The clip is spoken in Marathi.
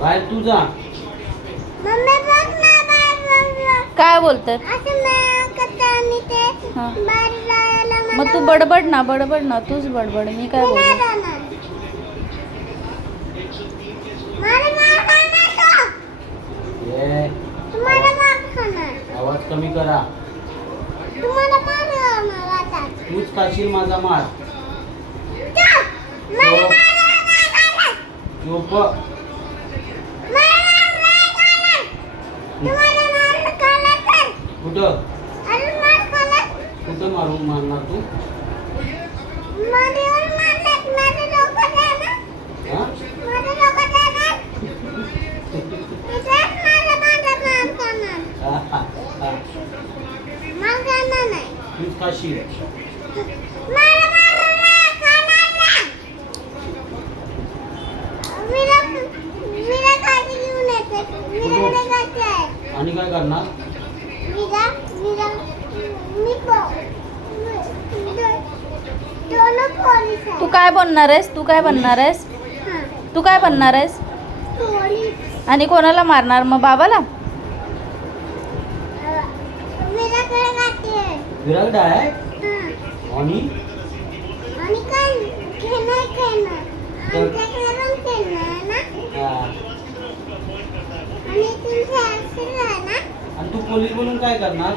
बाहेर तू जा. काय बोलतात? मग तू बडबड ना तूच बडबड. मी काय बोलते? आवाज कमी करा. तूच खाशील माझा मार. चुप. कुठं कुठं मारणार तू? तूच खाशील. आणि काय करणार? तू काय बनणार आहेस? तू काय बनणार आहेस? तू काय बनणार आहेस? आणि कोणाला मारणार मग? बाबाला? विराट आहे. आणि तू पोलीस बनून काय करणार?